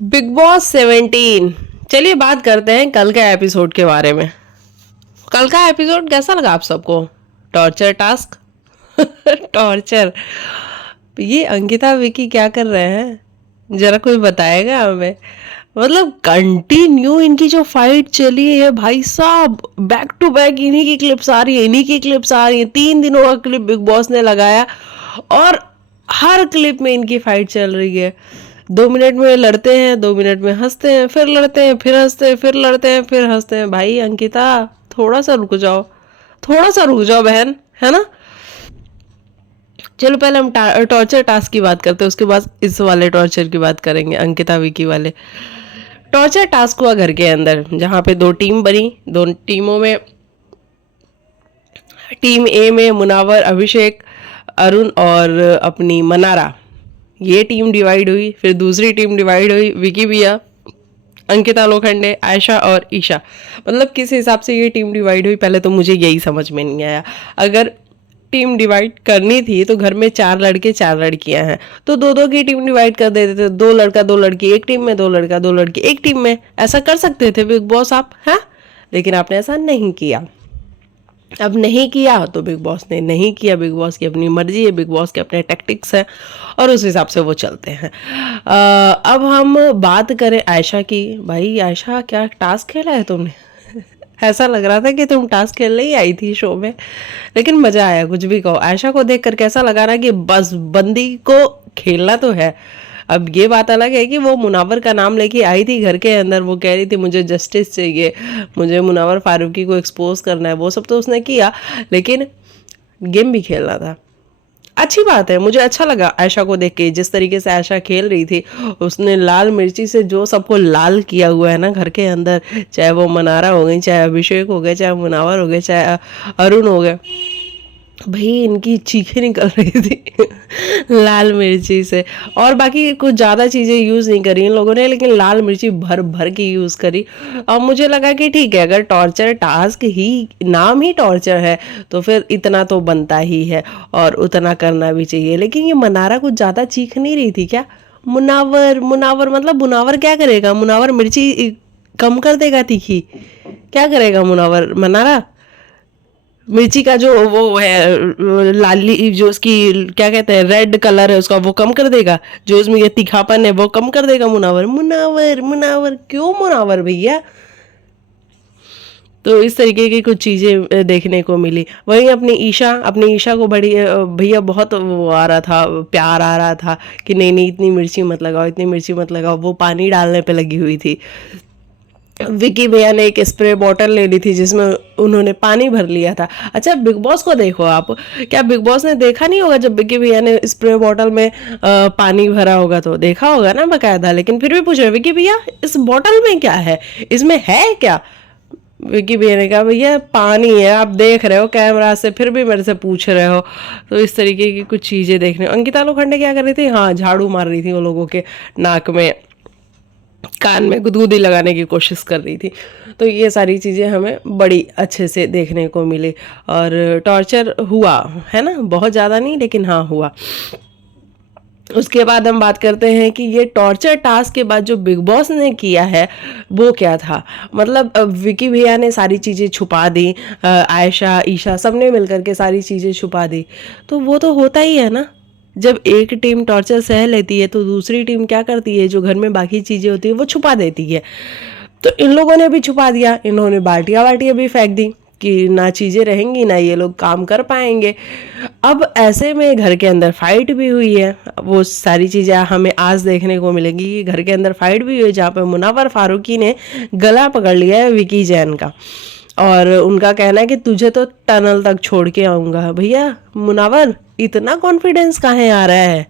Big boss 17। चलिए बात करते हैं कल के एपिसोड के बारे में। कल का एपिसोड कैसा लगा आप सबको? Torture task torture. ये अंकिता विकी क्या कर रहे हैं, जरा कोई बताएगा हमें? मतलब कंटिन्यू इनकी जो फाइट चली है भाई साहब, बैक टू बैक इन्हीं की क्लिप्स आ रही है, इन्हीं की क्लिप्स आ रही है। 3 दिनों का क्लिप बिग बॉस ने लगाया और हर क्लिप में इनकी फाइट चल रही है। 2 मिनट में लड़ते हैं, 2 मिनट में हंसते हैं, फिर लड़ते हैं, फिर हंसते हैं, फिर लड़ते हैं, फिर हंसते हैं। भाई अंकिता, थोड़ा सा रुक जाओ, थोड़ा सा रुक जाओ बहन, है ना? चलो पहले हम टॉर्चर टास्क की बात करते हैं, उसके बाद इस वाले टॉर्चर की बात करेंगे, अंकिता विकी वाले। टॉर्चर टास्क हुआ घर के अंदर, जहाँ पे 2 टीम बनी। 2 टीमों में, टीम ए में मुनावर, अभिषेक, अरुण और अपनी मनारा, ये टीम डिवाइड हुई। फिर दूसरी टीम डिवाइड हुई, विकी भैया, अंकिता लोखंडे, आयशा और ईशा। मतलब किस हिसाब से ये टीम डिवाइड हुई, पहले तो मुझे यही समझ में नहीं आया। अगर टीम डिवाइड करनी थी तो घर में 4 लड़के 4 लड़कियां हैं, तो दो दो की टीम डिवाइड कर देते थे। 2 लड़का 2 लड़की एक टीम में, 2 लड़का 2 लड़की एक टीम में। ऐसा कर सकते थे बिग बॉस आप, हैं? लेकिन आपने ऐसा नहीं किया। अब नहीं किया तो बिग बॉस ने नहीं किया, बिग बॉस की अपनी मर्जी है, बिग बॉस के अपने टैक्टिक्स हैं और उस हिसाब से वो चलते हैं। अब हम बात करें आयशा की। भाई आयशा, क्या टास्क खेला है तुमने? ऐसा लग रहा था कि तुम टास्क खेलने ही आई थी शो में, लेकिन मजा आया। कुछ भी कहो, आयशा को देख कर कैसा लगा ना कि बस बंदी को खेलना तो है। अब ये बात अलग है कि वो मुनावर का नाम लेके आई थी घर के अंदर, वो कह रही थी मुझे जस्टिस चाहिए, मुझे मुनावर फारूकी को एक्सपोज करना है, वो सब तो उसने किया, लेकिन गेम भी खेलना था। अच्छी बात है, मुझे अच्छा लगा आयशा को देख के, जिस तरीके से आयशा खेल रही थी। उसने लाल मिर्ची से जो सबको लाल किया हुआ है ना घर के अंदर, चाहे वो मनारा हो गई, चाहे अभिषेक हो गए, चाहे मुनावर हो गए, चाहे अरुण हो गए, भाई इनकी चीखें निकल रही थी लाल मिर्ची से। और बाकी कुछ ज़्यादा चीज़ें यूज़ नहीं करी इन लोगों ने, लेकिन लाल मिर्ची भर भर की यूज़ करी। और मुझे लगा कि ठीक है, अगर टॉर्चर टास्क ही, नाम ही टॉर्चर है, तो फिर इतना तो बनता ही है और उतना करना भी चाहिए। लेकिन ये मनारा कुछ ज़्यादा चीख नहीं रही थी क्या? मुनावर मुनावर, मतलब मुनावर क्या करेगा? मुनावर मिर्ची कम कर देगा तीखी? क्या करेगा मुनावर? मनारा मिर्ची का जो वो है लाली, जो उसकी क्या कहते हैं, रेड कलर है उसका, वो कम कर देगा? जो उसमें ये तीखापन है वो कम कर देगा मुनावर? मुनावर मुनावर क्यों मुनावर भैया? तो इस तरीके की कुछ चीज़ें देखने को मिली। वहीं अपनी ईशा को बड़ी भैया बहुत वो आ रहा था, प्यार आ रहा था कि नहीं नहीं इतनी मिर्ची मत लगाओ, इतनी मिर्ची मत लगाओ। वो पानी डालने पे लगी हुई थी। विकी भैया ने एक स्प्रे बॉटल ले ली थी जिसमें उन्होंने पानी भर लिया था। अच्छा बिग बॉस को देखो आप, क्या बिग बॉस ने देखा नहीं होगा जब विकी भैया ने स्प्रे बॉटल में पानी भरा होगा? तो देखा होगा ना बकायदा। लेकिन फिर भी पूछ रहे विकी भैया इस बॉटल में क्या है, इसमें है क्या? विकी भैया ने कहा भैया पानी है, आप देख रहे हो कैमरा से, फिर भी मेरे से पूछ रहे हो। तो इस तरीके की कुछ चीज़ें देखने। अंकिता लोखंडे क्या कर रही थी? हाँ, झाड़ू मार रही थी वो लोगों के नाक में, कान में गुदगुदी लगाने की कोशिश कर रही थी। तो ये सारी चीज़ें हमें बड़ी अच्छे से देखने को मिली। और टॉर्चर हुआ है ना, बहुत ज़्यादा नहीं लेकिन हाँ हुआ। उसके बाद हम बात करते हैं कि ये टॉर्चर टास्क के बाद जो बिग बॉस ने किया है वो क्या था। मतलब विकी भैया ने सारी चीज़ें छुपा दी, आयशा ईशा सब ने मिलकर के सारी चीज़ें छुपा दी। तो वो तो होता ही है ना, जब एक टीम टॉर्चर सह लेती है तो दूसरी टीम क्या करती है, जो घर में बाकी चीज़ें होती है वो छुपा देती है। तो इन लोगों ने भी छुपा दिया, इन्होंने बाल्टियाँ वाल्टियाँ भी फेंक दी कि ना चीज़ें रहेंगी ना ये लोग काम कर पाएंगे। अब ऐसे में घर के अंदर फाइट भी हुई है, वो सारी चीज़ें हमें आज देखने को मिलेंगी। घर के अंदर फाइट भी हुई है जहाँ पे मुनावर फारूकी ने गला पकड़ लिया है विकी जैन का, और उनका कहना है कि तुझे तो टनल तक छोड़ के आऊँगा। भैया मुनावर, इतना कॉन्फिडेंस कहाँ आ रहा है?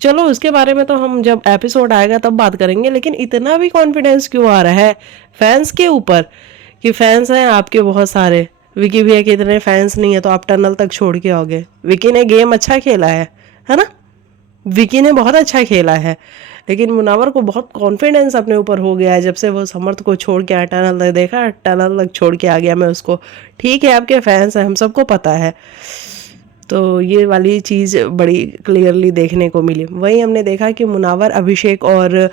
चलो उसके बारे में तो हम जब एपिसोड आएगा तब बात करेंगे, लेकिन इतना भी कॉन्फिडेंस क्यों आ रहा है फैंस के ऊपर? कि फैंस हैं आपके बहुत सारे, विकी भैया के इतने फैंस नहीं है तो आप टनल तक छोड़ के आओगे? विकी ने गेम अच्छा खेला है ना? विकी ने बहुत अच्छा खेला है, लेकिन मुनावर को बहुत कॉन्फिडेंस अपने ऊपर हो गया है जब से वो समर्थ को छोड़ के आया। टनल तक देखा, टनल तक छोड़ के आ गया मैं उसको। ठीक है आपके फैंस हैं, हम सबको पता है। तो ये वाली चीज़ बड़ी क्लियरली देखने को मिली। वहीं हमने देखा कि मुनावर, अभिषेक और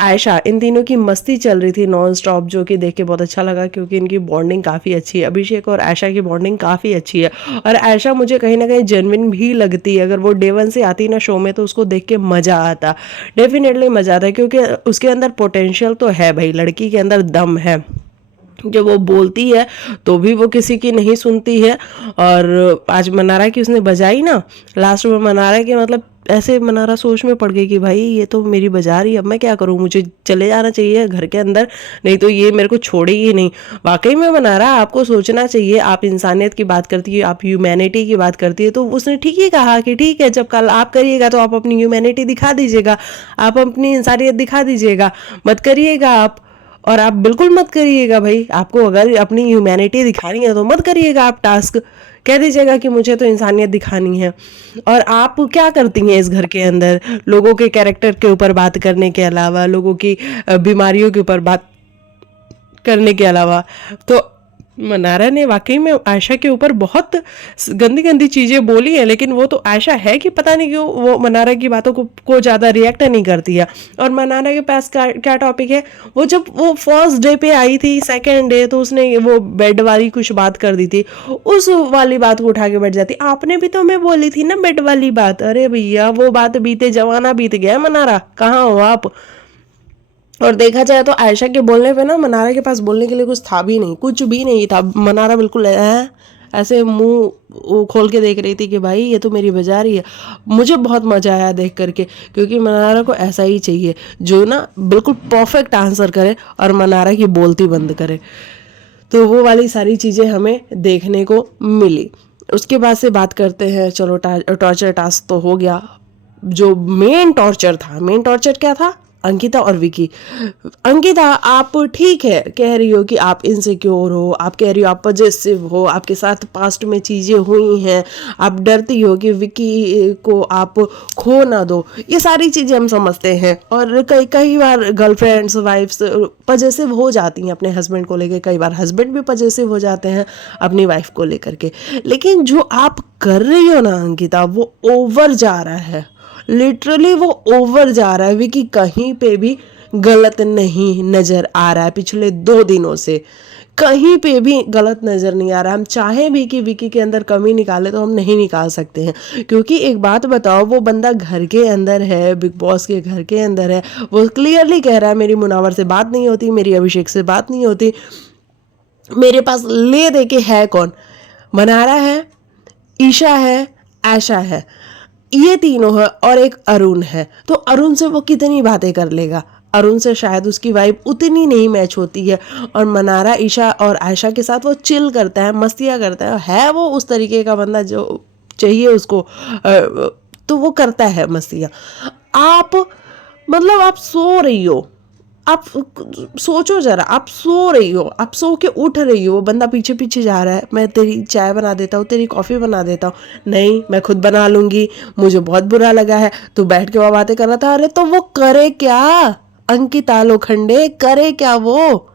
आयशा, इन तीनों की मस्ती चल रही थी नॉन स्टॉप, जो कि देख के बहुत अच्छा लगा क्योंकि इनकी बॉन्डिंग काफ़ी अच्छी है। अभिषेक और आयशा की बॉन्डिंग काफ़ी अच्छी है और आयशा मुझे कहीं ना कहीं जेन्युइन भी लगती है। अगर वो डे वन से आती ना शो में तो उसको देख के मज़ा आता, डेफिनेटली मज़ा आता, क्योंकि उसके अंदर पोटेंशियल तो है भाई, लड़की के अंदर दम है। जब वो बोलती है तो भी वो किसी की नहीं सुनती है। और आज मनारा की उसने बजाई ना, लास्ट में मनारा के मतलब ऐसे मनारा सोच में पड़ गई कि भाई ये तो मेरी बजा रही है, अब मैं क्या करूँ, मुझे चले जाना चाहिए घर के अंदर, नहीं तो ये मेरे को छोड़ेगी ही नहीं। वाकई में मनारा, आपको सोचना चाहिए। आप इंसानियत की बात करती है, आप ह्यूमैनिटी की बात करती है, तो उसने ठीक ही कहा कि ठीक है, जब कल आप करिएगा तो आप अपनी ह्यूमैनिटी दिखा दीजिएगा, आप अपनी इंसानियत दिखा दीजिएगा, मत करिएगा आप। और आप बिल्कुल मत करिएगा भाई, आपको अगर अपनी ह्यूमैनिटी दिखानी है तो मत करिएगा आप टास्क, कह दीजिएगा कि मुझे तो इंसानियत दिखानी है। और आप क्या करती हैं इस घर के अंदर, लोगों के कैरेक्टर के ऊपर बात करने के अलावा, लोगों की बीमारियों के ऊपर बात करने के अलावा। तो मनारा ने वाकई में आयशा के ऊपर बहुत गंदी गंदी चीज़ें बोली हैं, लेकिन वो तो आयशा है कि पता नहीं क्यों वो मनारा की बातों को ज़्यादा रिएक्ट नहीं करती है। और मनारा के पास क्या टॉपिक है, वो जब वो फर्स्ट डे पे आई थी, सेकेंड डे तो उसने वो बेड वाली कुछ बात कर दी थी, उस वाली बात को उठा के बैठ जाती। आपने भी तो हमें बोली थी ना बेड वाली बात। अरे भैया, वो बात बीते जमाना बीत गया है मनारा, कहाँ हो आप। और देखा जाए तो आयशा के बोलने पे ना मनारा के पास बोलने के लिए कुछ था भी नहीं, कुछ भी नहीं था। मनारा बिल्कुल ऐसे मुंह खोल के देख रही थी कि भाई ये तो मेरी बजा रही है। मुझे बहुत मज़ा आया देख करके, क्योंकि मनारा को ऐसा ही चाहिए जो ना बिल्कुल परफेक्ट आंसर करे और मनारा की बोलती बंद करे। तो वो वाली सारी चीज़ें हमें देखने को मिली। उसके बाद से बात करते हैं, चलो टॉर्चर टास्क तो हो गया। जो मेन टॉर्चर था, मेन टॉर्चर क्या था, अंकिता और विकी। अंकिता, आप ठीक है कह रही हो कि आप इनसिक्योर हो, आप कह रही हो आप पॉजिटिव हो, आपके साथ पास्ट में चीज़ें हुई हैं, आप डरती हो कि विकी को आप खो ना दो, ये सारी चीज़ें हम समझते हैं। और कई कई बार गर्लफ्रेंड्स वाइफ्स पॉजिटिव हो जाती हैं अपने हस्बैंड को लेकर, कई बार हस्बैंड भी पॉजिटिव हो जाते हैं अपनी वाइफ को लेकर के। लेकिन जो आप कर रही हो ना अंकिता, वो ओवर जा रहा है, लिटरली वो ओवर जा रहा है। विकी कहीं पे भी गलत नहीं नजर आ रहा है, पिछले 2 दिनों से कहीं पे भी गलत नजर नहीं आ रहा। हम चाहे भी कि विकी के अंदर कमी निकाले तो हम नहीं निकाल सकते हैं, क्योंकि एक बात बताओ, वो बंदा घर के अंदर है, बिग बॉस के घर के अंदर है, वो क्लियरली कह रहा है मेरी मुनावर से बात नहीं होती, मेरी अभिषेक से बात नहीं होती, मेरे पास ले दे के है कौन, मनारा है, ईशा है, आयशा है, ये तीनों है और एक अरुण है। तो अरुण से वो कितनी बातें कर लेगा, अरुण से शायद उसकी वाइब उतनी नहीं मैच होती है। और मनारा ईशा और आयशा के साथ वो चिल करता है, मस्तियाँ करता है वो उस तरीके का बंदा जो चाहिए उसको, तो वो करता है मस्तियाँ। आप मतलब आप सो रही हो, आप सोचो जरा, आप सो रही हो, आप सो के उठ रही हो, वो बंदा पीछे पीछे जा रहा है, मैं तेरी चाय बना देता हूँ, तेरी कॉफ़ी बना देता हूँ, नहीं मैं खुद बना लूँगी, मुझे बहुत बुरा लगा है, तो बैठ के वो बातें कर रहा था। अरे तो वो करे क्या, अंकिता लोखंडे करे क्या वो,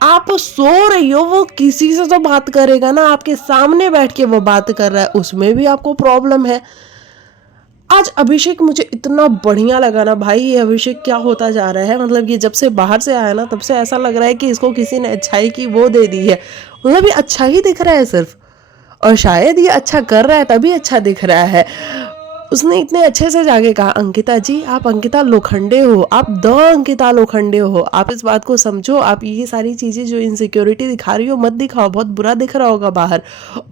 आप सो रही हो, वो किसी से तो बात करेगा ना, आपके सामने बैठ के वो बात कर रहा है, उसमें भी आपको प्रॉब्लम है। आज अभिषेक मुझे इतना बढ़िया लगा ना भाई, ये अभिषेक क्या होता जा रहा है, मतलब ये जब से बाहर से आया ना तब से ऐसा लग रहा है कि इसको किसी ने अच्छाई की वो दे दी है, मतलब ये अच्छा ही दिख रहा है सिर्फ, और शायद ये अच्छा कर रहा है तभी अच्छा दिख रहा है। उसने इतने अच्छे से जाके कहा, अंकिता जी आप अंकिता लोखंडे हो, आप द अंकिता लोखंडे हो, आप इस बात को समझो, आप ये सारी चीज़ें जो इनसिक्योरिटी दिखा रही हो मत दिखाओ, बहुत बुरा दिख रहा होगा बाहर।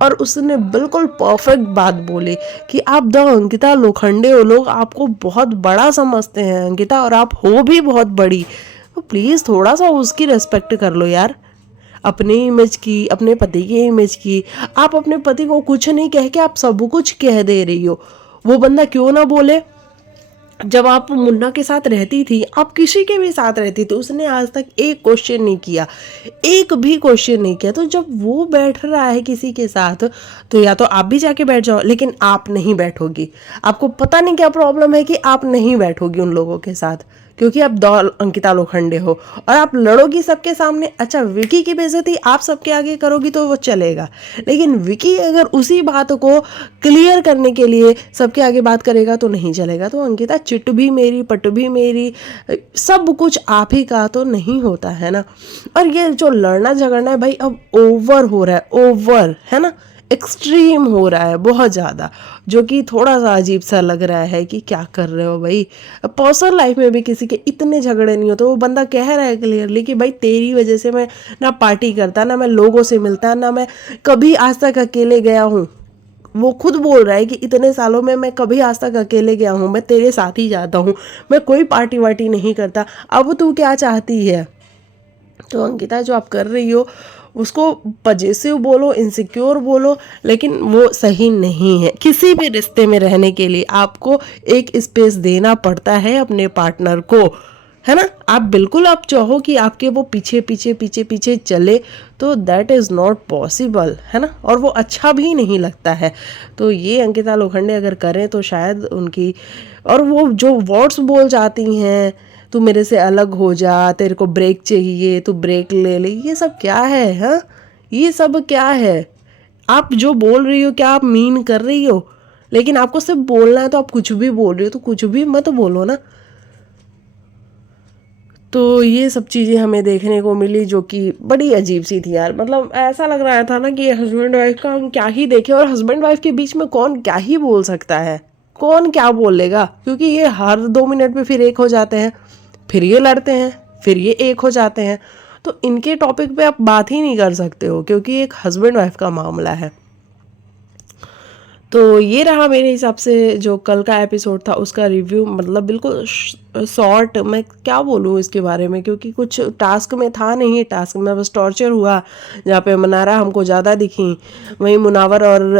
और उसने बिल्कुल परफेक्ट बात बोली कि आप द अंकिता लोखंडे हो, लोग आपको बहुत बड़ा समझते हैं अंकिता, और आप हो भी बहुत बड़ी, तो प्लीज़ थोड़ा सा उसकी रेस्पेक्ट कर लो यार, अपने इमेज की, अपने पति की इमेज की। आप अपने पति को कुछ नहीं कह के आप सब कुछ कह दे रही हो। वो बंदा क्यों ना बोले, जब आप मुन्ना के साथ रहती थी, आप किसी के भी साथ रहती थी, उसने आज तक एक क्वेश्चन नहीं किया, एक भी क्वेश्चन नहीं किया। तो जब वो बैठ रहा है किसी के साथ तो या तो आप भी जाके बैठ जाओ, लेकिन आप नहीं बैठोगी। आपको पता नहीं क्या प्रॉब्लम है कि आप नहीं बैठोगी उन लोगों के साथ, क्योंकि आप दो अंकिता लोखंडे हो और आप लड़ोगी सबके सामने। अच्छा, विकी की बेइज्जती आप सबके आगे करोगी तो वो चलेगा, लेकिन विकी अगर उसी बात को क्लियर करने के लिए सबके आगे बात करेगा तो नहीं चलेगा। तो अंकिता, चिट भी मेरी, पट भी मेरी, सब कुछ आप ही का तो नहीं होता है ना। और ये जो लड़ना झगड़ना है भाई, अब ओवर हो रहा है, ओवर है ना, एक्सट्रीम हो रहा है बहुत ज़्यादा, जो कि थोड़ा सा अजीब सा लग रहा है कि क्या कर रहे हो भाई। पर्सनल लाइफ में भी किसी के इतने झगड़े नहीं होते। वो बंदा कह रहा है क्लियरली कि भाई तेरी वजह से मैं ना पार्टी करता, ना मैं लोगों से मिलता, ना मैं कभी आज तक अकेले गया हूँ। वो खुद बोल रहा है कि इतने सालों में मैं कभी आज तक अकेले गया हूँ, मैं तेरे साथ ही जाता हूँ, मैं कोई पार्टी वार्टी नहीं करता। अब तू क्या चाहती है? तो अंकिता, जो आप कर रही हो उसको पजेसिव बोलो, इनसिक्योर बोलो, लेकिन वो सही नहीं है। किसी भी रिश्ते में रहने के लिए आपको एक स्पेस देना पड़ता है अपने पार्टनर को, है ना। आप बिल्कुल आप चाहो कि आपके वो पीछे पीछे पीछे पीछे चले तो दैट इज़ नॉट पॉसिबल, है ना, और वो अच्छा भी नहीं लगता है। तो ये अंकिता लोखंडे अगर करें तो शायद उनकी, और वो जो वर्ड्स बोल जाती हैं, तू मेरे से अलग हो जा, तेरे को ब्रेक चाहिए, तू ब्रेक ले ले, ये सब क्या है? हाँ, ये सब क्या है? आप जो बोल रही हो क्या आप मीन कर रही हो? लेकिन आपको सिर्फ बोलना है तो आप कुछ भी बोल रही हो, तो कुछ भी मत बोलो ना। तो ये सब चीज़ें हमें देखने को मिली जो कि बड़ी अजीब सी थी यार। मतलब ऐसा लग रहा था ना कि हस्बैंड वाइफ का हम क्या ही देखें, और हस्बैंड वाइफ के बीच में कौन क्या ही बोल सकता है, कौन क्या बोलेगा, क्योंकि ये हर 2 मिनट में फिर एक हो जाते हैं, फिर ये लड़ते हैं, फिर ये एक हो जाते हैं। तो इनके टॉपिक पे आप बात ही नहीं कर सकते हो क्योंकि एक हस्बैंड वाइफ का मामला है। तो ये रहा मेरे हिसाब से जो कल का एपिसोड था उसका रिव्यू। मतलब बिल्कुल शॉर्ट, मैं क्या बोलूँ इसके बारे में, क्योंकि कुछ टास्क में था नहीं। टास्क में बस टॉर्चर हुआ, जहाँ पे मनारा हमको ज़्यादा दिखी, वहीं मुनावर और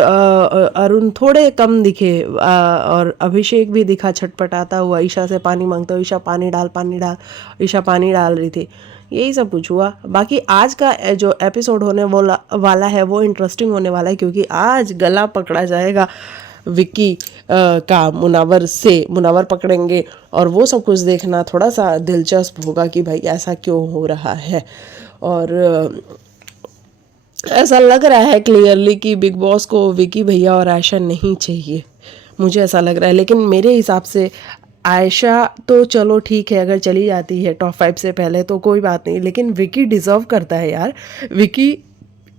अरुण थोड़े कम दिखे, और अभिषेक भी दिखा छटपटाता हुआ, ईशा से पानी मांगता हुआ, ईशा पानी डाल पानी डाल, ईशा पानी डाल रही थी। यही सब कुछ हुआ। बाकी आज का जो एपिसोड होने वाला है वो इंटरेस्टिंग होने वाला है, क्योंकि आज गला पकड़ा जाएगा विक्की का मुनावर से, मुनावर पकड़ेंगे, और वो सब कुछ देखना थोड़ा सा दिलचस्प होगा कि भाई ऐसा क्यों हो रहा है। और ऐसा लग रहा है क्लियरली कि बिग बॉस को विक्की भैया और आयशा नहीं चाहिए, मुझे ऐसा लग रहा है। लेकिन मेरे हिसाब से आयशा तो चलो ठीक है, अगर चली जाती है टॉप 5 से पहले तो कोई बात नहीं, लेकिन विकी डिज़र्व करता है यार। विकी,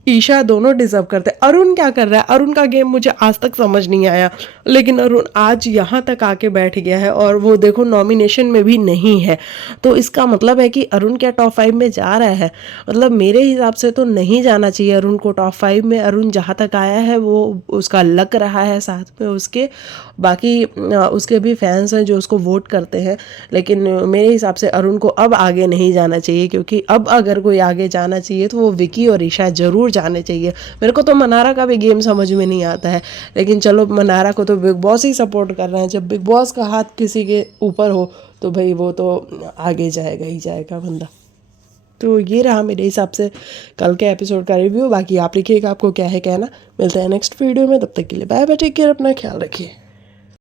ईशा दोनों डिजर्व करते हैं। अरुण क्या कर रहा है? अरुण का गेम मुझे आज तक समझ नहीं आया, लेकिन अरुण आज यहाँ तक आके बैठ गया है और वो देखो नॉमिनेशन में भी नहीं है। तो इसका मतलब है कि अरुण क्या टॉप 5 में जा रहा है? मतलब मेरे हिसाब से तो नहीं जाना चाहिए अरुण को टॉप 5 में। अरुण जहाँ तक आया है वो उसका लग रहा है, साथ में उसके बाकी उसके भी फैंस हैं जो उसको वोट करते हैं, लेकिन मेरे हिसाब से अरुण को अब आगे नहीं जाना चाहिए, क्योंकि अब अगर कोई आगे जाना चाहिए तो वो विकी और ईशा जरूर जाने चाहिए। मेरे को तो मनारा का भी गेम समझ में नहीं आता है, लेकिन चलो मनारा को तो बिग बॉस ही सपोर्ट कर रहे हैं। जब बिग बॉस का हाथ किसी के ऊपर हो तो भाई वो तो आगे जाएगा ही जाएगा बंदा। तो ये रहा मेरे हिसाब से कल के एपिसोड का रिव्यू। बाकी आप लिखिएगा आपको क्या है कहना। मिलते हैं नेक्स्ट वीडियो में, तब तक के लिए बाय बाय, टेक केयर, अपना ख्याल रखिए।